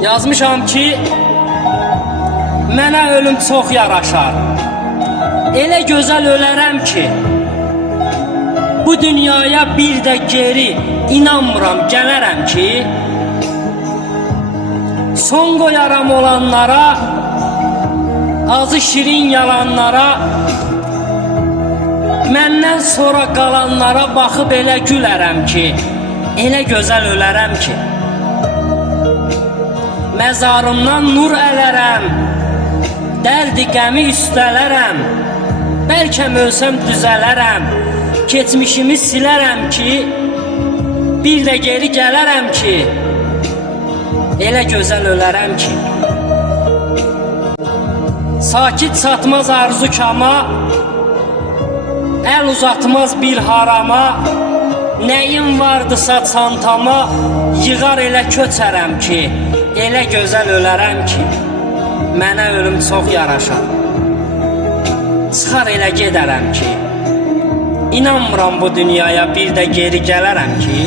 Yazmışam ki, mənə ölüm çox yaraşar. Elə gözəl ölərəm ki, bu dünyaya bir də geri inanmıram gələrəm ki, son qoyaram olanlara, azı şirin yalanlara, məndən sonra qalanlara baxıb elə gülərəm ki, elə gözəl ölərəm ki, məzarımdan nur ələrəm, dərdi qəmi üstələrəm, bəlkə ölsəm düzələrəm, keçmişimi silərəm ki, bir də geri gələrəm ki, elə gözəl ölərəm ki. Sakit çatmaz arzu kama, əl uzatmaz bir harama, nəyim vardısa çantama, yığar elə köçərəm ki, elə gözəl ölərəm ki, mənə ölüm çox yaraşar. Çıxar elə gedərəm ki, inanmıram bu dünyaya bir də geri gələrəm ki,